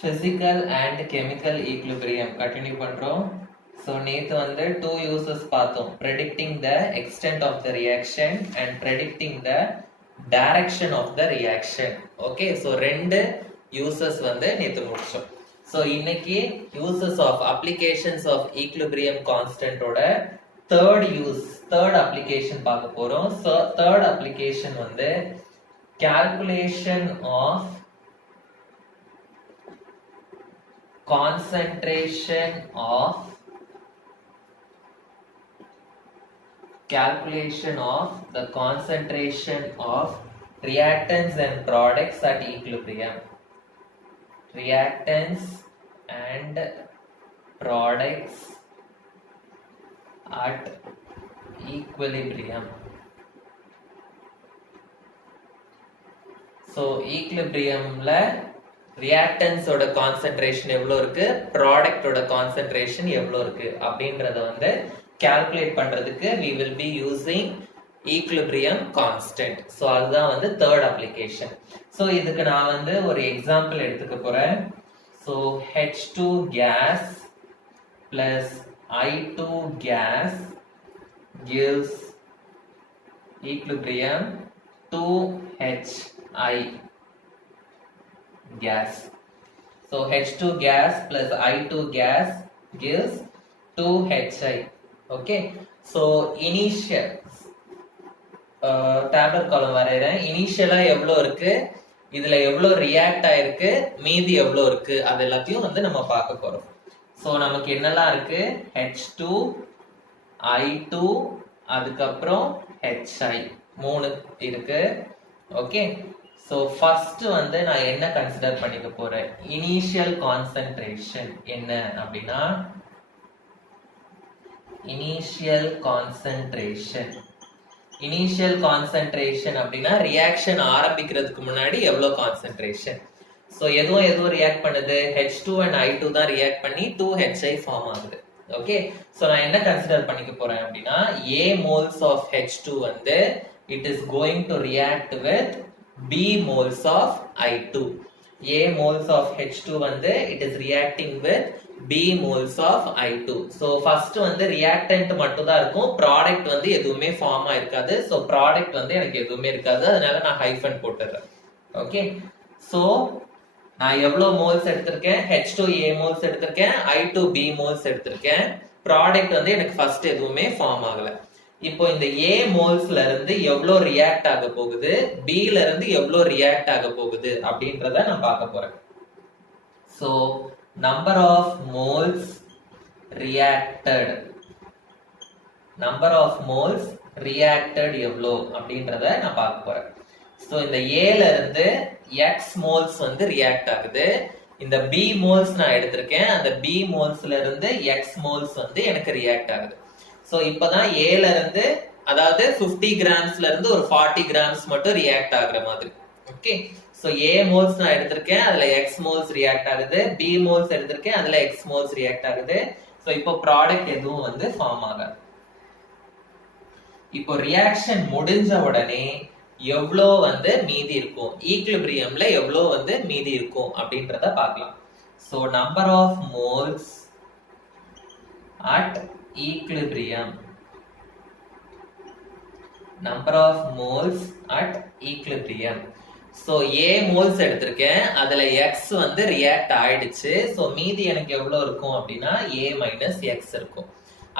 physical and chemical equilibrium continue பண்றோம். So நேத்து வந்து two uses பார்த்தோம், predicting the extent of the reaction and predicting the direction of the reaction. Okay, so ரெண்டு uses வந்து நேத்து முடிச்சோம். So இன்னைக்கு uses of applications of equilibrium constant ஓட third application பார்க்க போறோம். So third application வந்து calculation of concentration of the concentration of reactants and products at equilibrium. Reactants and products at equilibrium. So equilibriumல reactants ஓட concentration எவ்வளவு இருக்கு, product ஓட concentration எவ்வளவு இருக்கு அப்படின்றத வந்து calculate பண்றதுக்கு we will be using equilibrium constant. So அதுதான் வந்து third application. So இதுக்கு நான் வந்து ஒரு example எடுத்துக்க போறேன். So H2 gas plus I2 gas gives equilibrium 2HI gas. So H2 gas plus I2 gas gives 2HI. Okay, so initial tablet காலம் வரைகிறேன். இனிஷியலா எவ்வளோ இருக்கு, இதுல எவ்வளோ ரியாக்ட் ஆயிருக்கு, மீதி எவ்வளோ இருக்கு, அது எல்லாத்தையும் வந்து நம்ம பார்க்க போறோம். ஸோ நமக்கு என்னெல்லாம் இருக்கு, H2 I2 அதுக்கப்புறம் HI 3 இருக்கு. ஓகே, ஸோ ஃபர்ஸ்ட் வந்து நான் என்ன கன்சிடர் பண்ணிக்க போறேன், இனிஷியல் கான்சென்ட்ரேஷன் என்ன அப்படின்னா, இனிஷியல் கான்சென்ட்ரேஷன் அப்படின்னா ரியாக்ஷன் ஆரம்பிக்கிறதுக்கு முன்னாடி எவ்வளவு கான்சென்ட்ரேஷன். ஸோ எதுவும் ரியாக்ட் பண்ணுது, H2 and I2 தான் ரியாக்ட் பண்ணி 2HI ஃபார்ம் ஆகுது. ஓகே, ஸோ நான் என்ன கன்சிடர் பண்ணிக்க போறேன் அப்படின்னா, A moles of H2 வந்து it is going to react with B moles of I2. A moles of H2 வந்து it is reacting with B moles of I2. So first வந்து reactant மட்டும் தான் இருக்கும், ப்ராடக்ட் வந்து எதுவுமே ஃபார்ம் ஆயிருக்காது. ஸோ ப்ராடக்ட் வந்து எனக்கு எதுவுமே இருக்காது, அதனால நான் ஹைஃபன் போட்டுறேன். ஓகே, ஸோ நான் எவ்வளவு மோல்ஸ் எடுத்திருக்கேன், H2 A மோல்ஸ் எடுத்திருக்கேன், I2 B மோல்ஸ் எடுத்திருக்கேன். ப்ராடக்ட் வந்து எனக்கு ஃபர்ஸ்ட் எதுவுமே ஃபார்ம் ஆகல. இப்போ இந்த A மோல்ஸ்ல இருந்து எவ்வளோ ரியாக்ட் ஆக போகுது, B ல இருந்து எவ்வளோ ரியாக்ட் ஆக போகுது அப்படின்றத நான் பார்க்க போறேன். So number of moles reacted எவ்வளோ அப்படின்றத நான் பார்க்க போறேன். ஸோ இந்த A ல இருந்து X மோல்ஸ் வந்து ரியாக்ட் ஆகுது, இந்த B மோல்ஸ் நான் எடுத்திருக்கேன், அந்த B மோல்ஸ்ல இருந்து X மோல்ஸ் வந்து எனக்கு ரியாக்ட் ஆகுது. ஸோ இப்பதான் A ல இருந்து, அதாவது 50 கிராம்ஸ்ல இருந்து ஒரு 40 கிராம்ஸ் மட்டும் ரியாக்ட் ஆகுற மாதிரி. ஓகே, ஸோ A மோல்ஸ் நான் எடுத்திருக்கேன், அதுல X மோல்ஸ் ரியாக்ட் ஆகுது, B மோல்ஸ் எடுத்திருக்கேன், அதுல X மோல்ஸ் ரியாக்ட் ஆகுது. ஸோ இப்போ ப்ராடக்ட் எதுவும் வந்து ஃபார்ம் ஆகாது. இப்போ ரியாக்ஷன் முடிஞ்ச உடனே எவ்வளோ வந்து மீதி இருக்கும், ஈக்விலிபிரியம்ல எவ்வளோ வந்து மீதி இருக்கும் அப்படின்றத பார்க்கலாம். So number of moles at equilibrium, number of moles at equilibrium. So A moles எடுத்திருக்கேன், அதுல X வந்து ரியாக்ட் ஆயிடுச்சு. ஸோ மீதி எனக்கு எவ்வளவு இருக்கும் அப்படின்னா A minus X இருக்கும்.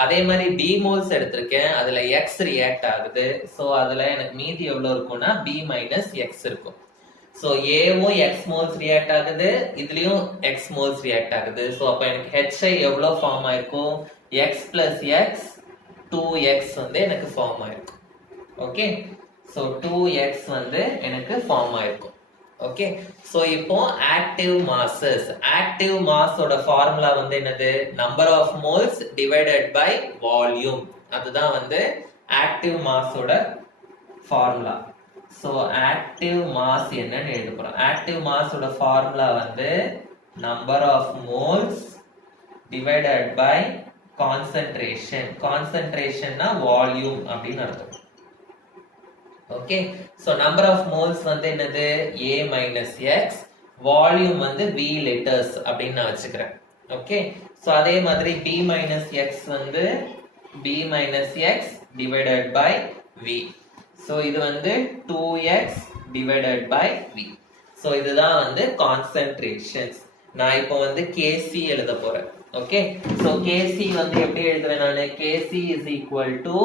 அதே மாதிரி B moles எடுத்திருக்கேன், அதுல X ரியாக்ட் ஆகுது. ஸோ அதுல எனக்கு மீதி எவ்வளவு இருக்கும்னா B minus X இருக்கும். ஸோ ஏவும் X moles ரியாக்ட் ஆகுது, இதுலயும் X moles ரியாக்ட் ஆகுது. ஸோ அப்ப எனக்கு HI எவ்வளவு ஃபார்ம் ஆயிருக்கும், X plus X 2X வந்து எனக்கு ஃபார்ம் ஆயிருக்கும். ஓகே, ஸோ 2X வந்து எனக்கு ஃபார்ம் ஆயிருக்கும். ஓகே, ஸோ இப்போ ஆக்டிவ் மாஸோட ஃபார்முலா வந்து என்னது, number of moles divided by volume. அதுதான் வந்து ஆக்டிவ் மாஸோட ஃபார்முலா. ஸோ ஆக்டிவ் மாஸ் என்னன்னு எழுத போறோம். ஆக்டிவ் மாஸோட ஃபார்முலா வந்து number of moles divided by கான்சென்ட்ரேஷன்னா வால்யூம் அப்படின்னு அர்த்தம். Okay, so number of moles வந்து என்னது A minus X, வால்யூம் வந்து V லிட்டர்ஸ் அப்படின்னு நான் வச்சுக்கிறேன். ஓகே, சோ அதே மாதிரி B minus X வந்து B minus X divided by V. So இது வந்து 2X divided by V. So இதுதான் வந்து concentrations. நான் இப்போ வந்து Kc எழுத போறேன். ஓகே, சோ Kc வந்து எப்படி எழுதுறேன் நானு? Kc is equal to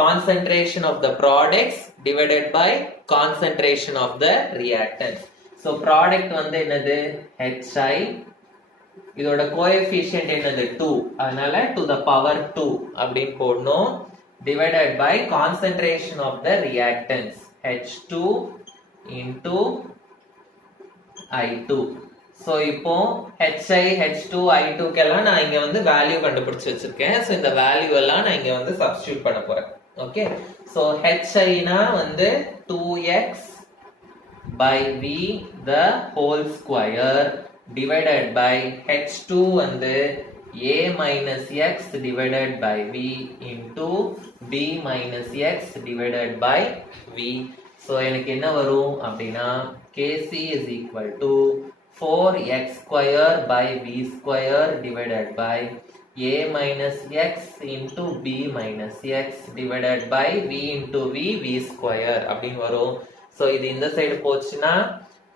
concentration of the products divided by concentration of the reactants. So product வந்து என்னது? HI. இதோட கோஎஃபிஷியன்ட் என்னது? 2. அதனால to the power 2 அப்படின்னு போடணும். Divided by concentration of the reactants H2 into I2. So இப்போ HI, H2, I2 கெல்லாம் நான் இங்க வந்து வேல்யூ கண்டுபிடிச்சு வச்சிருக்கேன். So இந்த வேல்யூ எல்லாம் நான் இங்க வந்து சப்ஸ்டிட்யூட் பண்ண போறேன். ஓகே, so HI னா வந்து 2x by V the whole square divided by H2 வந்து A minus X divided by V into B minus X divided by V. So எனக்கு என்ன வரும் அப்படின்னா Kc is equal to 4x square by V square divided by A minus X into B minus X divided by V into V square அப்படின்னு வரும். So இது இந்த side போச்சுன்னா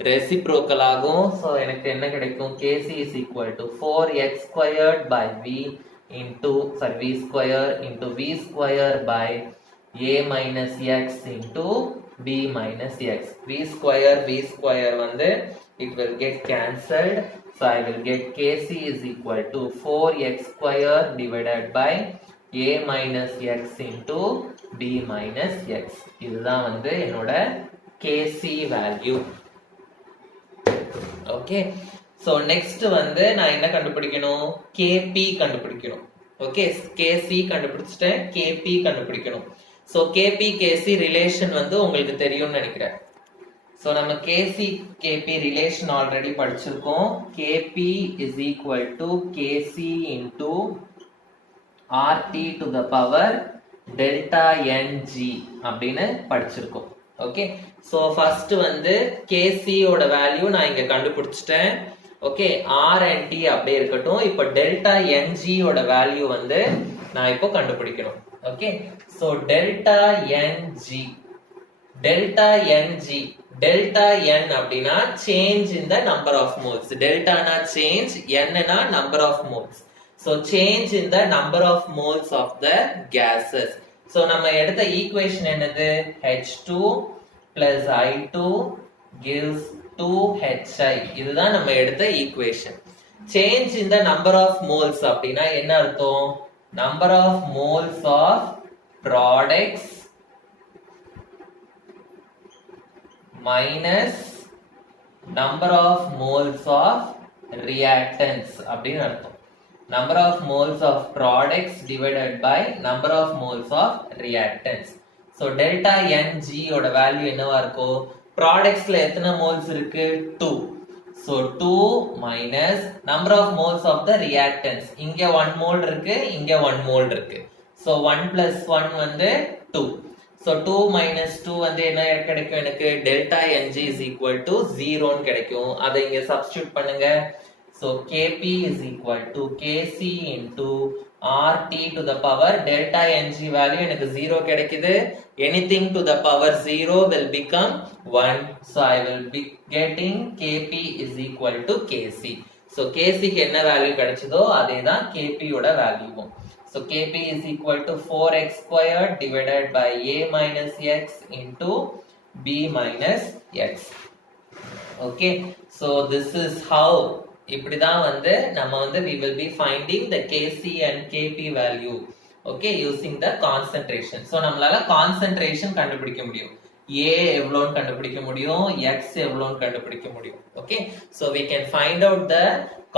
reciprocal ஆகும். So எனக்கு என்ன கிடைக்கும்? Kc is equal to 4x squared by V into V square into V square by A minus X into B minus X. V square வந்து it will get cancelled. So I will get Kc is equal to 4x square divided by A minus X into B minus X. இதுதான் வந்து என்னோட Kc value. Okay, so next வந்து நான் என்ன கண்டுபிடிக்கணும்? Kp கண்டுபிடிக்கணும். Okay, Kc கண்டுபிடிச்சிட்டேன், Kp கண்டுபிடிக்கணும். சோ Kp Kc ரிலேஷன் வந்து உங்களுக்கு தெரியும்னு நினைக்கிறேன். சோ நம்ம Kc Kp ரிலேஷன் ஆல்ரெடி படிச்சிருக்கோம். Kp is equal to Kc into RT to the power delta Ng அப்படின்னு படிச்சிருக்கோம். ஓகே, சோ ஃபர்ஸ்ட் வந்து Kc ஓட வேல்யூ நான் இங்க கண்டுபிடிச்சிட்டேன். ஓகே, R and T அப்படியே இருக்கட்டும். இப்போ டெல்டா Ng ஓட வேல்யூ வந்து நான் இப்போ கண்டுபிடிக்கணும். ஓகே, சோ டெல்டா N அப்படினா change in the number of moles. Delta na change, N na number of moles. So change in the number of moles of the gases. So நம்ம எடுத்த equation என்னது? H2 plus I2 gives 2HI. இதுதான் நம்ம எடுத்த equation. Change in the number of moles அப்படினா என்ன அர்த்தம்? Number of moles of products minus number of moles of reactants அப்படின்னு அர்த்தம். Number of moles of products divided by number of moles of reactants. So delta Ng ஓட value என்னவா இருக்கும்? ப்ராடக்ட்ஸ்ல எத்தனை moles இருக்கு? 2. So 2 minus number of moles of the reactants. இங்க 1 mole இருக்கு, இங்க 1 மோல் இருக்கு. So 1 plus 1 வந்து 2. So 2 minus 2 வந்து என்ன கிடைக்கும்? எனக்கு delta Ng is equal to 0 ன்னு கிடைக்கும். அதை இங்க சப்ஸ்டிட்யூட் பண்ணுங்க. So Kp is equal to Kc into RT to the power delta Ng value எனக்கு 0 கிடைக்குது. Anything to the power 0 will become 1. So I will be getting Kp is equal to Kc. So Kc க்கு என்ன value கிடைச்சதோ அதே தான் Kp ஓட வேல்யூவும். So Kp is equal to 4x squared divided by A minus X into B minus X. Okay, so this is how இப்படிதான் வந்து நம்ம வந்து we will be finding the Kc and Kp value. Okay, using the concentration. So நம்மளால concentration கண்டுபிடிக்க முடியும். A எவ்வளவுன்னு கண்டுபிடிக்க முடியும், X எவ்வளவுன்னு கண்டுபிடிக்க முடியும். Okay, so we can find out the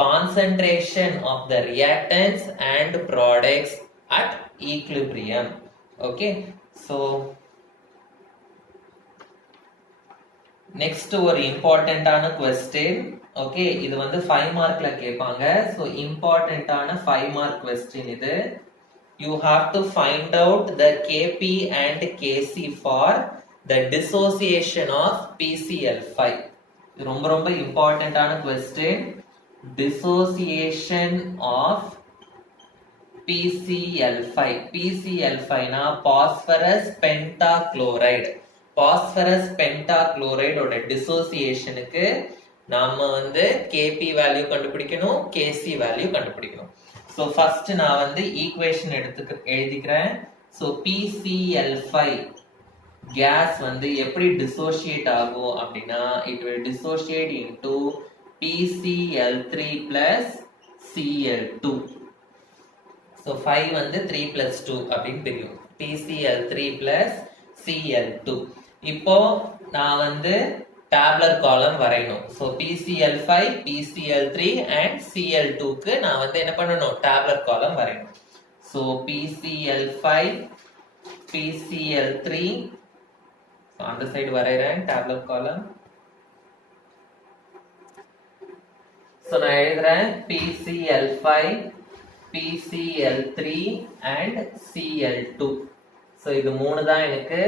concentration of the reactants and products at equilibrium. Okay, so next ஒரு இம்பார்ட்டன்டான question. ஓகே, இது வந்து 5 மார்க்ல கேட்பாங்க. சோ இம்பார்ட்டன்டான 5 மார்க் क्वेश्चन இது. You have to find out the Kp and Kc for the dissociation of PCl5. ரொம்ப ரொம்ப இம்பார்ட்டன்டான question. Dissociation of PCl5. PCl5 னா பாஸ்பரஸ் பென்டாக்ளோரைடு. பாஸ்பரஸ் பென்டாக்ளோரைடு ஓட டிசோசியேஷனுக்கு நாம வந்து Kp வேல்யூ கண்டுபிடிக்கணும், Kc வேல்யூ கண்டுபிடிக்கணும். சோ ஃபர்ஸ்ட் நான் வந்து ஈக்குவேஷன் எழுதிக்கிறேன். சோ PCl5 கேஸ் வந்து எப்படி டிசோசியேட் ஆகும் அப்படின்னா it will dissociate into PCl3 plus Cl2. so 5 வந்து 3 plus 2 அப்படின்னு தெரியும். PCl3 plus Cl2. இப்போ நான் வந்து டேபுலர் காலம் வரையணும். so PCl5, PCl3 and Cl2 க்கு நான் வந்து என்ன பண்ணணும், டேபுலர் காலம் வரையணும். so PCl5, PCl3 அந்த சைடு வரையறேன் டேபுலர் காலம். சோ நான் எழுதுறேன் PCl5, PCl3 and Cl2. So இது மூணு தான் எனக்கு.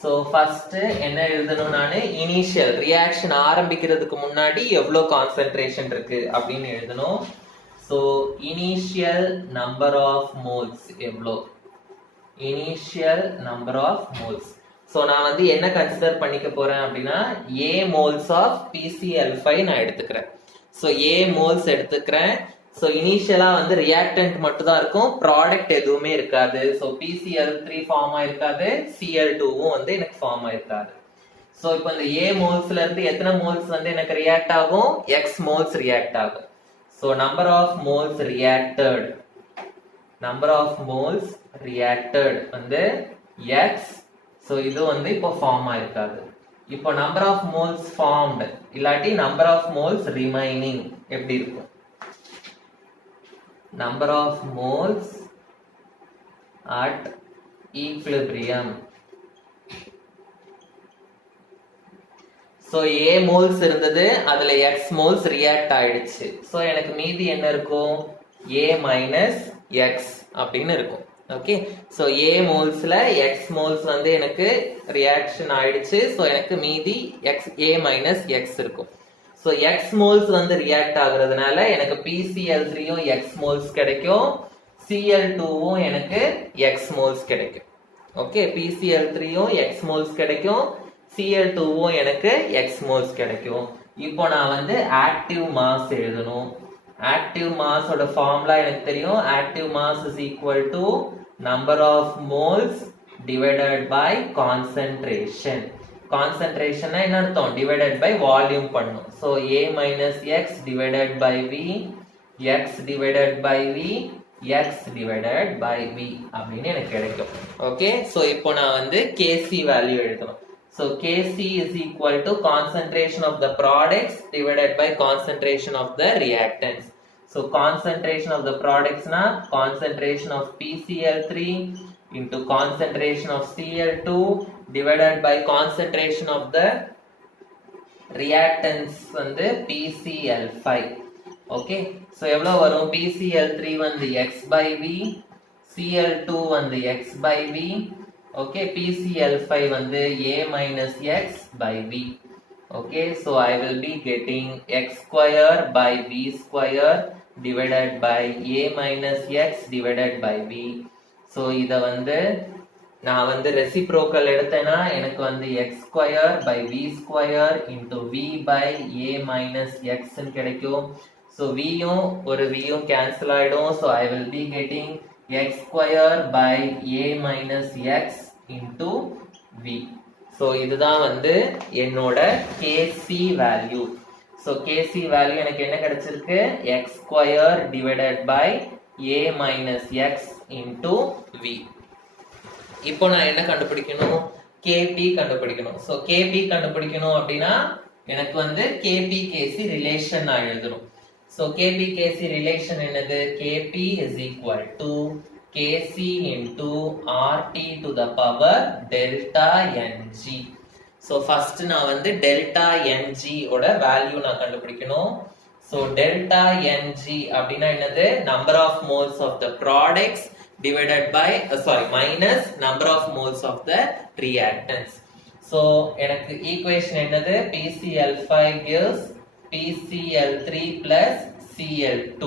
சோ ஃபர்ஸ்ட் என்ன எழுதணும், நானு இனிஷியல் ரியாக்ஷன் ஆரம்பிக்கிறதுக்கு முன்னாடி எவ்வளவு கான்சென்ட்ரேஷன் இருக்கு அப்படின்னு எழுதணும். So initial number of moles எவ்வளோ, initial number of moles. So நான் வந்து என்ன கன்சிடர் பண்ணிக்க போறேன் அப்படின்னா A மோல்ஸ் ஆஃப் PCl5 நான் எடுத்துக்கிறேன். சோ A மோல்ஸ் எடுத்துக்கிறேன். சோ இனிஷியலா வந்து ரியாக்டன்ட் மட்டும் தான் இருக்கும், ப்ராடக்ட் எதுவுமே இருக்காது. சோ PCl3 ஃபார்ம் ஆயிருக்காது, Cl2வும் வந்து எனக்கு ஃபார்ம் ஆயிருக்காது. சோ இப்போ இந்த A மோல்ஸ்ல இருந்து எத்தனை மோல்ஸ் வந்து எனக்கு ரியாக்ட் ஆகும், X மோல்ஸ் ரியாக்ட் ஆகும். So number of moles reacted, number of moles reacted வந்து X. சோ இது வந்து இப்போ ஃபார்ம் ஆயிருக்காது. இப்போ நம்பர் ஆஃப் மோல்ஸ் ஃபார்ம்டு இல்லாட்டி நம்பர் ஆஃப் மோல்ஸ் ரிமைனிங் எப்படி இருக்கும், number of moles at equilibrium. So A moles இருந்தது, அதுல X மோல்ஸ் ரியாக்ட் ஆயிடுச்சு. சோ எனக்கு மீதி என்ன இருக்கும், A மைனஸ் X அப்படின்னு இருக்கும். ஓகே, சோ A மோல்ஸ்ல X மோல்ஸ் வந்து எனக்கு ரியாக்ஷன் ஆயிடுச்சு. சோ எனக்கு மீதி A மைனஸ் X இருக்கும். சோ X மோல்ஸ் வந்து ரியாக்ட் ஆகுறதுனால எனக்கு PCl3யும் X மோல்ஸ் கிடைக்கும், Cl2வும் எனக்கு X மோல்ஸ் கிடைக்கும். ஓகே, PCl3யும் X மோல்ஸ் கிடைக்கும், Cl2வும் எனக்கு X மோல்ஸ் கிடைக்கும். இப்போ நான் வந்து ஆக்டிவ் மாஸ் எழுதணும். ஆக்டிவ் மாஸ் ஓட ஃபார்முலா எனக்கு தெரியும். Active mass is equal to number of moles divided by concentration. Concentration என்ன அர்த்தம், டிவைடட் பை வால்யூம் பண்ணும். So A minus X divided by V, X divided by V, X divided by V அப்படின்னு எனக்கு கிடைக்கும். Okay, so இப்போ நான் வந்து Kc value எழுதணும். So Kc is equal to concentration of the products divided by concentration of the reactants. So concentration of the products na concentration of PCl3 into concentration of Cl2 divided by concentration of the reactants வந்து PCl5. Okay, so எவ்வளோ வரும், PCl3 வந்து X by V, Cl2 வந்து X by V. Okay, PCl5 வந்து A minus X by V. Okay, so I will be getting X square by V square divided by A minus X divided by V. So இத வந்து நான் வந்து reciprocal எடுத்தேனா எனக்கு வந்து X square by V square into V by A minus X ன்னு கிடைக்கும். So Vயும் ஒரு Vயும் cancel ஆயிடும். So I will be getting X square by A minus X into V. So இதுதான் வந்து என்னோட Kc value. So Kc value எனக்கு என்ன கிடைச்சிருக்கு, X square divided by A minus X into V. இப்போ நான் என்ன கண்டுபிடிக்கணும், Kp கண்டுபிடிக்கணும். So Kp கண்டுபிடிக்கணும் அப்படின்னா எனக்கு வந்து Kp Kc ரிலேஷன் நான் எழுதணும். So Kp Kc ரிலேஷன் என்னது, Kp is equal to Kc into RT to the power delta Ng. So first நான் வந்து delta Ng ஓட வேல்யூ நான் கண்டுபிடிக்கணும். So delta Ng அப்படின்னா என்னது, number of moles of the products divided by minus number of moles of the reactants. So எனக்கு equation என்னது? PCl5 gives PCl3 plus Cl2.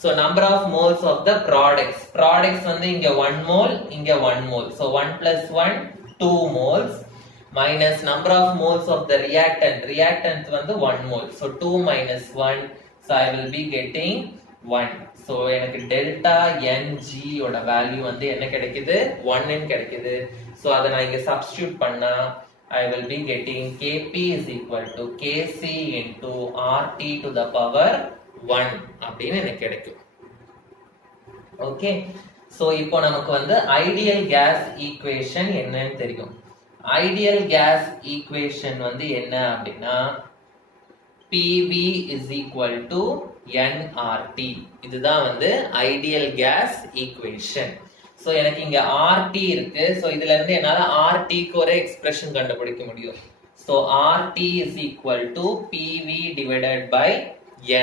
So number of moles of the products வந்து இங்க 1 mole, இங்க 1 mole. So 1 plus 1 2 moles minus number of moles of the reactant வந்து 1 mole. So 2 minus 1, so I will be getting 1. So எனக்கு delta Ng ஓட value வந்து என்ன கிடைக்குது? 1 ன்னு கிடைக்குது. So அதை நான் இங்க substitute பண்ணா I will be getting Kp is equal to Kc into RT to the power 1 அப்படின்னு எனக்கு கிடைக்கும். ஓகே, சோ இப்போ நமக்கு வந்து ஐடியல் கேஸ் ஈக்குவேஷன் என்னன்னு தெரியும். ஐடியல் கேஸ் ஈக்குவேஷன் வந்து என்ன அப்படின்னா PV is equal to nRT. இதுதான் வந்து ஐடியல் கேஸ் ஈக்குவேஷன். சோ எனக்கு இங்க RT இருக்கு. சோ இதுல இருந்து என்னால RT க்கு ஒரு எக்ஸ்பிரஷன் கண்டுபிடிக்க முடியும். So RT is equal to PV divided by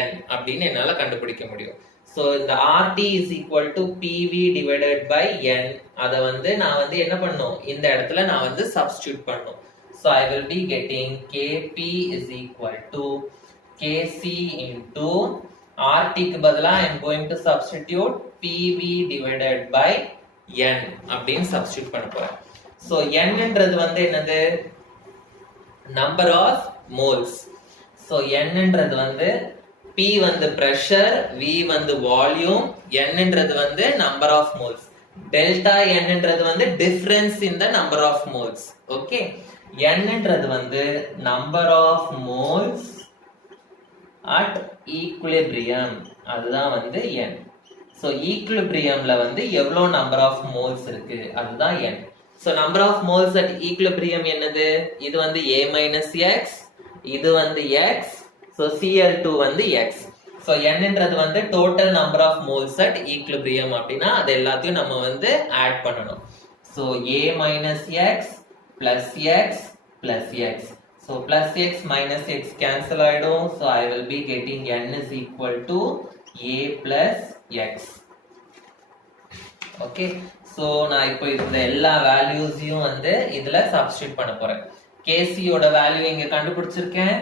N அப்படின்னு என்னால கண்டுபிடிக்க முடியும். சோ இந்த RT is equal to PV divided by N அத வந்து நான் வந்து என்ன பண்ணனும்? இந்த இடத்துல நான் வந்து சப்ஸ்டிட்யூட் பண்ணனும். So I will be getting Kp is equal to Kc into RT க்கு பதிலா I am going to substitute PV divided by N அப்படின்னு சப்ஸ்டிட்யூட் பண்ண போறேன். So N ன்றது வந்து என்னது? number of moles. So N ன்றது வந்து P வந்து pressure, V வந்து volume, N ன்றது வந்து number of moles. Delta N ன்றது வந்து difference in the number of moles. Okay, N ன்றது வந்து number of moles at equilibrium. அதுதான் வந்து N. So equilibriumல வந்து எவ்வளவு number of moles இருக்கு அதுதான் N. So number of moles at equilibrium என்னது? இது வந்து A minus X, இது வந்து X, so Cl2 வந்து X. So N ன்றது வந்து total number of moles at equilibrium அப்படின்னா அது எல்லாத்தையும் நம்ம வந்து ஆட் பண்ணணும். So A minus X plus X plus X. So plus X minus X cancel ஆயிடும். So I will be getting N is equal to A plus X. Okay, so நான் இப்போ இந்த எல்லா வேல்யூஸையும் வந்து இதுல சப்ஸ்டிட்யூட் பண்ண போறேன். Kc ஓட வேல்யூ இங்க கண்டுபிடிச்சிருக்கேன்,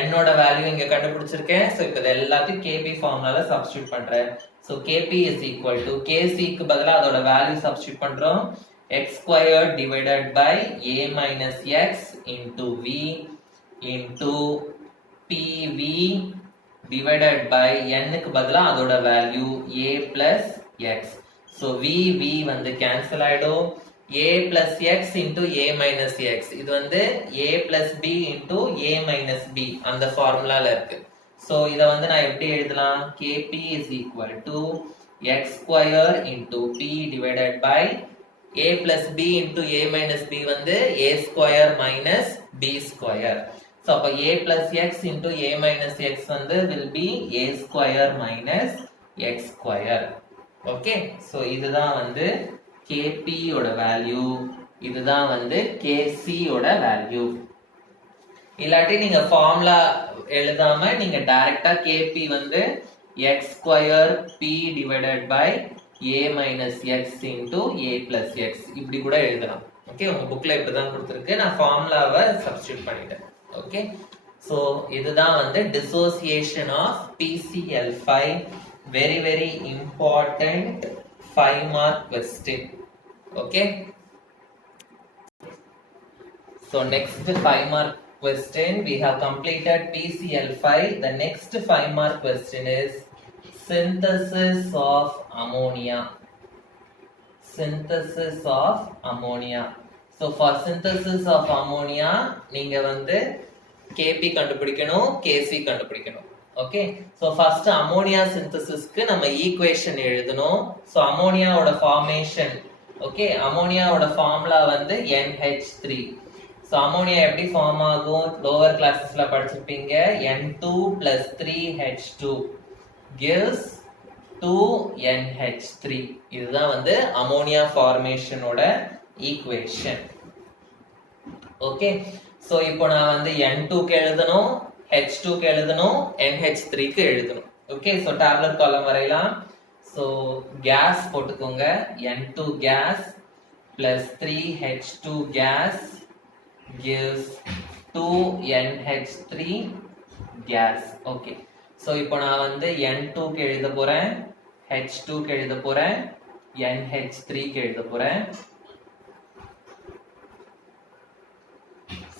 N ஓட வேல்யூ இங்க கண்டுபிடிச்சிருக்கேன். சோ இப்போ இது எல்லாத்தையும் Kp ஃபார்முலால சப்ஸ்டிட்யூட் பண்றேன். So Kp is equal to Kc க்கு பதிலா அதோட வேல்யூ சப்ஸ்டிட்யூட் பண்றோம். X squared divided by A minus X into V into PV divided by N க்கு பதிலா அதோட value A plus X. So V வந்து கேன்சல் ஆயிடும். A plus X into A minus X. இது வந்து A plus B into A minus B அந்த ஃபார்முலால இருக்கு. So இத வந்து நான் எப்படி எழுதலாம்? Kp is equal to X square into P divided by A plus B into A minus B வந்து A square minus B square. So அப்ப A plus X into A minus X வந்து will be A square minus X square. Okay, so இதுதான் வந்து Kp ஓட value, இதுதான் வந்து Kc ஓட value. இல்லாட்டி நீங்க ஃபார்முலா எழுதாம நீங்க டைரக்டா Kp வந்து x square p divided by a minus x into a plus x இப்படி கூட எழுதலாம். ஓகே, உங்க புக்ல இப்படி தான் கொடுத்திருக்கு. நான் ஃபார்முலாவை சப்ஸ்டிட்யூட் பண்ணிட்டேன். ஓகே, சோ இதுதான் வந்து dissociation of PCl5. very important 5 mark question. Okay, so next 5 mark question we have completed PCl5. The next 5 mark question is synthesis of ammonia. Synthesis of ammonia. So for synthesis of ammonia நீங்க வந்து Kp கண்டுபிடிக்கணும், Kc கண்டுபிடிக்கணும். Okay, so first ammonia synthesis க்கு நம்ம equation எழுதணும். So ammonia ஓட formation, okay, ammonia ஓட formula வந்து NH3. so ammonia எப்படி ஃபார்ம் ஆகும்? lower classes-ல படிச்சிருப்பீங்க. N2 plus 3H2 gives 2NH3. இதுதான் வந்து ammonia formation ஓட ஈக்குவேஷன். Okay, so இப்போ நான் வந்து N2 க்கு எழுதணும், H2 க்கு எழுதணும், NH3 க்கு எழுதணும். Okay, so டேபுலர் காலம் வரையலாம். So gas போட்டுக்கோங்க. N2 gas plus 3H2 gas gives 2NH3 gas. Okay. So இப்போ நான் வந்து N2 க்கு எழுத போறேன், H2 க்கு எழுத போறேன், NH3 க்கு எழுத போறேன்.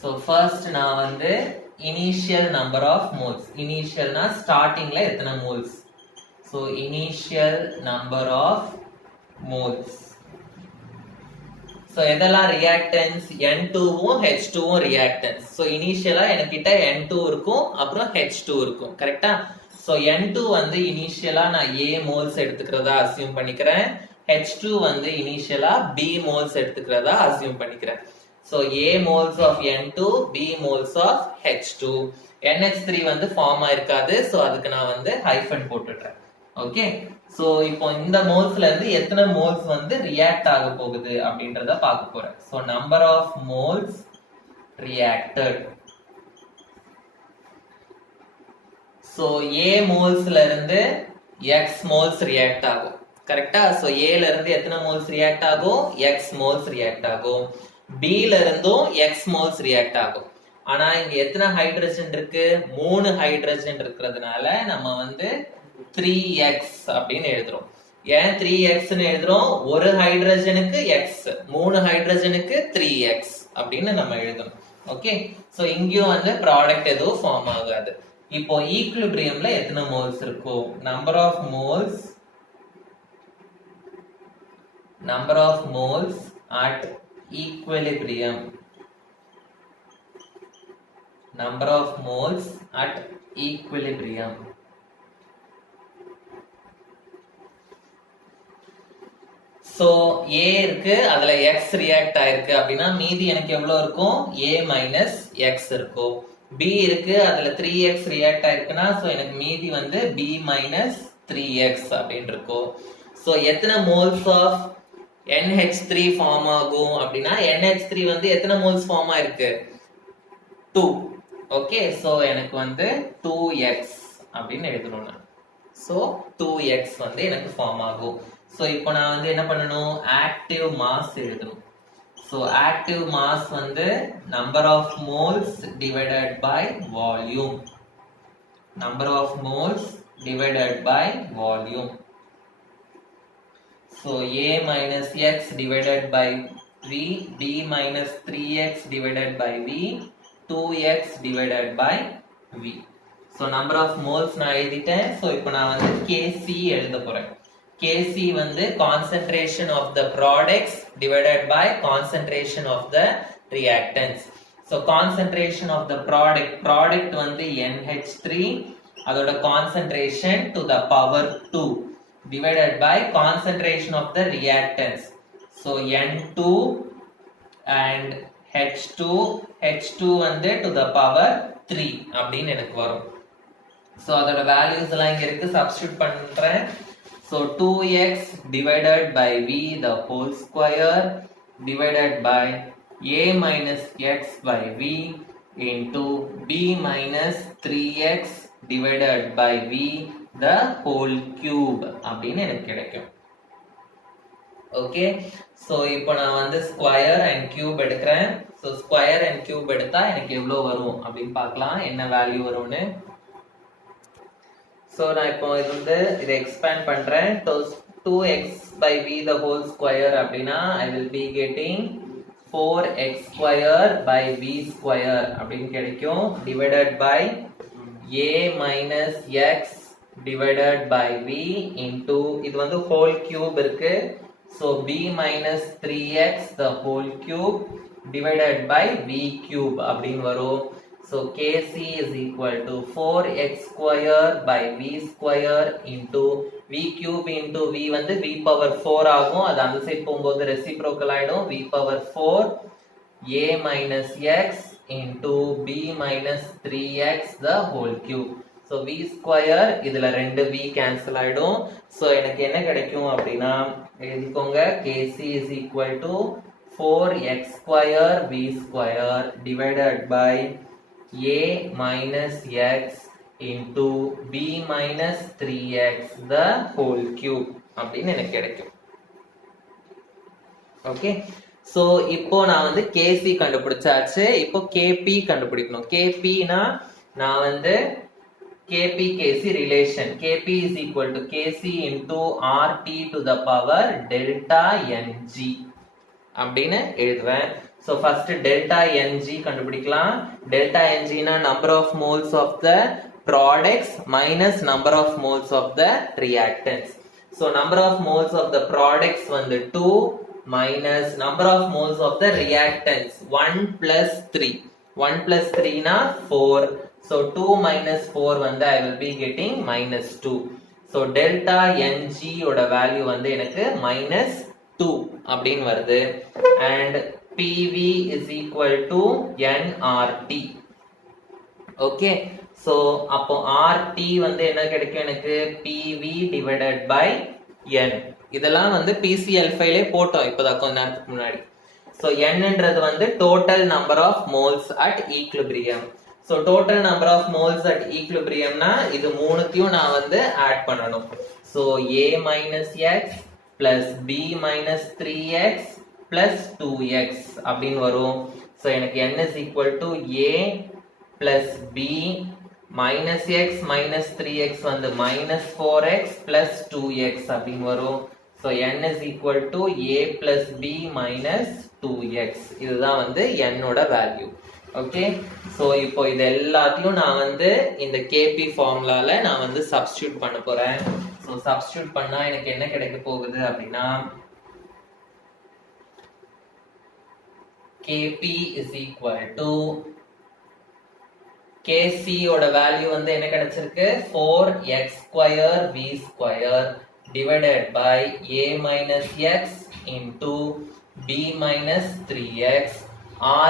So first நான் வந்து initial number of moles. Initial na startingல எத்தனை moles. So initial number of moles. So எதெல்லாம் reactants? N2 வும் H2 வும் reactants. So initially எனக்கிட்ட N2 இருக்கும், அப்புறம் H2 இருக்கும். கரெக்டா? So N2 வந்து initially நான் A moles எடுத்துக்கிறதா assume பண்ணிக்கிறேன். H2 வந்து initially B moles எடுத்துக்கிறதா assume பண்ணிக்கிறேன். So A moles of N2, B moles of H2. NH3 வந்து ஃபார்ம் ஆயிருக்காது. So அதுக்கு நான் வந்து ஹைஃபன் போட்டுடுறேன். ஓகே. So இப்போ இந்த மோல்ஸ்ல இருந்து எத்தனை மோல்ஸ் வந்து ரியாக்ட் ஆக போகுது அப்படின்றத பார்க்க போறேன். So number of moles reacted. So A மோல்ஸ்ல இருந்து X moles ரியாக்ட் ஆகும். கரெக்டா? So A ல இருந்து எத்தனை மோல்ஸ் ரியாக்ட் ஆகும்? X moles ரியாக்ட் ஆகும். B ல இருந்தும் X moles ரியாக்ட் ஆகும். ஆனா இங்க எத்தனை ஹைட்ரஜன் இருக்கு? 3 ஹைட்ரஜன் இருக்கிறதுனால நம்ம வந்து 3x அப்படின்னு எழுதுறோம். ஏன் 3x ன்னு எழுதுறோம்? ஒரு ஹைட்ரஜனுக்கு x, 3 ஹைட்ரஜனுக்கு 3x அப்படின்னு நம்ம எழுதணும். ஓகே. சோ இங்கேயும் வந்து ப்ராடக்ட் எதுவும் ஃபார்ம் ஆகாது. இப்போ ஈக்விலிபிரியம்ல எத்தனை மோல்ஸ் இருக்கும்? number of moles at equilibrium. Number of moles at equilibrium. So A இருக்கு, அதுல X ரியாக்ட் ஆயிருக்கு அப்படின்னா மீதி எனக்கு எவ்வளவு இருக்கும்? A minus X இருக்கும். B இருக்கு, அதுல 3x ரியாக்ட் ஆயிருக்குன்னா so எனக்கு மீதி வந்து B minus 3x அப்படின்னு இருக்கும். So எத்தனை moles of NH3 ஃபார்ம் ஆகும் அப்படின்னா NH3 வந்து எத்தனை மோல்ஸ் ஃபார்ம் ஆயிருக்கு? 2. ஓகே. சோ எனக்கு வந்து 2x அப்படின்னு எழுதணும் நான். சோ 2x வந்து எனக்கு ஃபார்ம் ஆகும். சோ இப்போ நான் வந்து என்ன பண்ணணும்? ஆக்டிவ் மாஸ் எழுதணும். சோ ஆக்டிவ் மாஸ் வந்து number of moles divided by volume. Number of moles divided by volume. So A minus x divided by V, B minus 3x divided by V, 2x divided by V. So number of moles நான் எழுதிட்டேன். So இப்போ நான் வந்து Kc எழுத போறேன். Kc வந்து concentration of the products divided by concentration of the reactants. So concentration of the product வந்து NH3, அதோட concentration to the power 2. divided by concentration of the reactants. So N2 and H2 வந்து to the power 3 அப்படின்னு எனக்கு வரும். So அதோட values எல்லாம் இங்க இருக்கு, சப்ஸ்டிட்யூட் பண்றேன். So 2x divided by V the whole square divided by A minus x by V into B minus 3x divided by V the whole cube அப்படின்னு எனக்கு கிடைக்கும். ஓகே. சோ இப்போ நான் வந்து ஸ்கொயர் அண்ட் கியூப் எடுக்கிறேன். So square and cube எடுத்தா எனக்கு எவ்வளவு வரும் அப்படின்னு பார்க்கலாம், என்ன வேல்யூ வரும்னு. சோ நான் இப்போ இது வந்து இதை எக்ஸ்பேண்ட் பண்றேன். 2x by v the whole square அப்படின்னா I will be getting 4x square by v square அப்படின்னு கிடைக்கும், divided by a minus x divided by v into இது வந்து whole cube இருக்கு. So b minus 3x the whole cube divided by v cube அப்படின்னு வரும். So Kc is equal to 4x square by v square into v cube into v வந்து v power 4 ஆகும், அது அந்த side போகும்போது reciprocal ஆயிடும், v power 4 a minus x into b minus 3x the whole cube. So v square இதுல ரெண்டு v cancel ஆயிடும். So எனக்கு என்ன கிடைக்கும் அப்படின்னா எழுதிக்கோங்க, Kc is equal to 4x square v square divided by a minus x into b minus 3x the whole cube அப்படின்னு எனக்கு கிடைக்கும். ஓகே. ஸோ இப்போ நான் வந்து KC கண்டுபிடிச்சாச்சு. இப்போ KP கண்டுபிடிக்கணும். KPனா நான் வந்து KP KC relation. KP is equal to KC into RT to the power delta NG அப்படின்னு எழுதுவேன். So first delta NG கண்டுபிடிக்கலாம். Delta NG னா number of moles of the products minus number of moles of the reactants. So number of moles of the products வந்து 2 minus number of moles of the reactants 1 plus 3. 1 plus 3 na 4. So 2 minus 4 வந்து I will be getting minus 2. So delta NG ஓட value வந்து எனக்கு minus 2 அப்படின்னு வருது. And PV is equal to nRT. Okay. So அப்போ RT வந்து என்ன கிடைக்கும் எனக்கு PV divided by N. இதெல்லாம் வந்து PCl ஃபைலே போட்டோம் இப்போதான் கொஞ்ச நேரத்துக்கு முன்னாடி. So Nன்றது வந்து total number of moles at equilibrium. So total number of moles at equilibrium னா இது மூணுத்தையும் நான் வந்து ஆட் பண்ணணும். So A minus X plus B minus 3X plus 2X அப்படின்னு வரும். So எனக்கு N is equal to A plus B minus X minus 3X வந்து minus 4X plus 2X அப்படின்னு வரும். So N is equal to A plus B minus 2X. இதுதான் வந்து N ஓட value. Okay. So இப்போ இது எல்லாத்தையும் நான் வந்து இந்த KP ஃபார்முலால நான் வந்து சப்ஸ்டியூட் பண்ண போறேன். ஸோ சப்ஸ்டியூட் பண்ணா எனக்கு என்ன கிடைக்க போகுது அப்படின்னா KP is equal to KC ஓட வேல்யூ வந்து என்ன கிடைச்சிருக்கு 4x square v square divided by A minus X into B minus 3X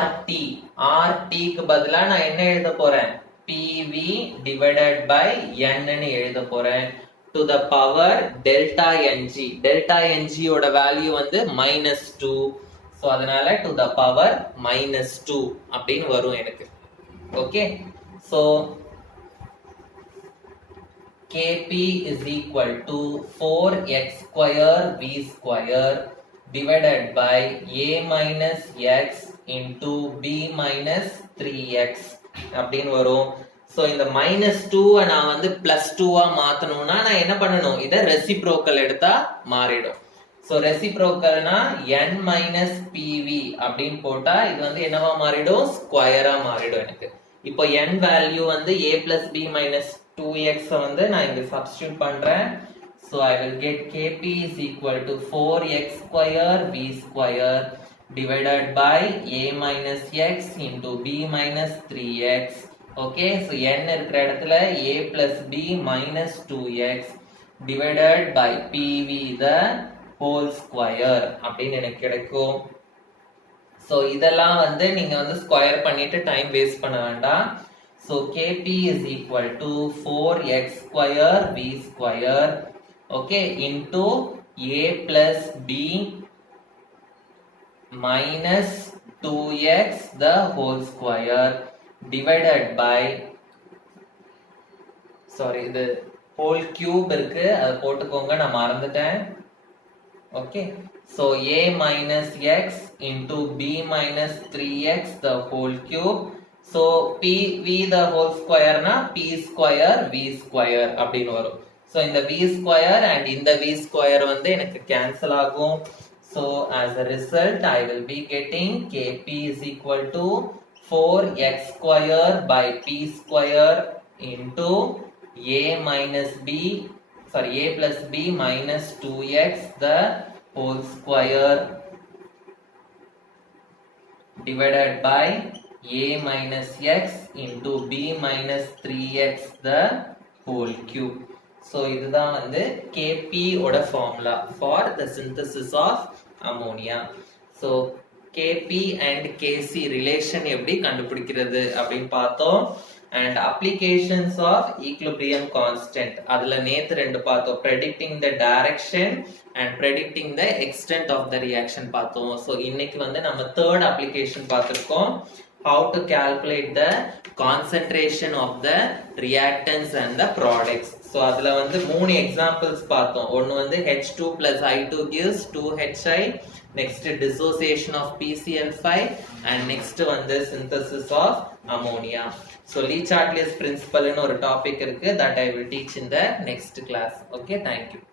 RT. RT க்கு பதிலா நான் என்ன எழுத போறேன் PV divided by N ன்னு எழுத போறேன் to the power delta NG. delta NG ஓட வேல்யூ வந்து minus 2. so அதனால to the power minus 2 அப்படின்னு வரும் எனக்கு. Okay. so KP is equal to 4x square v square divided by A minus X into B minus 3X அப்படின்னு வரும். so இந்த minus 2 நான் வந்து plus 2 மாத்தணும்னா நான் என்ன பண்ணணும் இதை reciprocal எடுத்தா மாறிடும். so reciprocal னா N minus PV அப்படின்னு போட்டா இது வந்து என்னவா மாறிடும் ஸ்கொயரா மாறிடும் எனக்கு. இப்போ N வேல்யூ வந்து A plus B minus 2X வந்து நான் இங்க சப்ஸ்டிட்யூட் பண்றேன். so I will get KP is equal to 4x square v square divided by A minus X into B minus 3X. okay. so N இருக்கிற இடத்துல A plus B minus 2X divided by PV the whole square அப்படின்னு எனக்கு கிடைக்கும். so இதெல்லாம் வந்து நீங்க வந்து square பண்ணிட்டு டைம் வேஸ்ட் பண்ண வேண்டாம். so KP is equal to 4x square v square okay into A plus B minus 2x the whole square divided by sorry the whole cube இருக்கு அது போட்டுக்கோங்க நான் மறந்துட்டேன். okay. so A minus X into B minus 3X the whole cube. so PV the whole square na P square V square அப்படின்னு வரும். so இந்த V square and இந்த V square வந்து எனக்கு cancel ஆகும். so as a result I will be getting KP is equal to 4x square by P square into A minus B sorry A plus B minus 2x the whole square divided by A minus X into B minus 3x the whole cube. so இதுதான் வந்து KP ஓட formula for the synthesis of ammonia. so KP and KC relation எப்படி கண்டுபிடிக்கிறது அப்படின்னு பார்த்தோம். and applications of equilibrium constant அதுல நேத்து ரெண்டு பார்த்தோம் predicting the direction and predicting the extent of the reaction பார்த்தோம். so இன்னைக்கு வந்து நம்ம third application பார்த்திருக்கோம் how to calculate the concentration of the reactants and the products. so அதுல வந்து மூணு examples பார்த்தோம். ஒன்னு வந்து H2 plus I2 gives 2HI next dissociation of PCl5, and next வந்து synthesis of ammonia. So Lee Chartier's principle ன்னு ஒரு topic இருக்கு, that I will teach in the next class. Okay, thank you.